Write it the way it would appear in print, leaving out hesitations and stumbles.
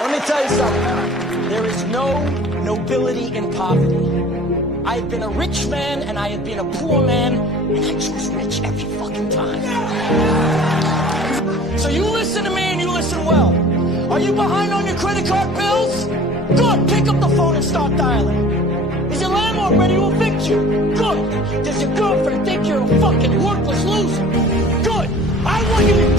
Let me tell you something. There is no nobility in poverty. I have been a rich man and I have been a poor man, and I choose rich every fucking time. So you listen to me and you listen well. Are you behind on your credit card bills? Good. Pick up the phone and start dialing. Is your landlord ready to evict you? Good. Does your girlfriend think you're a fucking worthless loser? Good. I want you to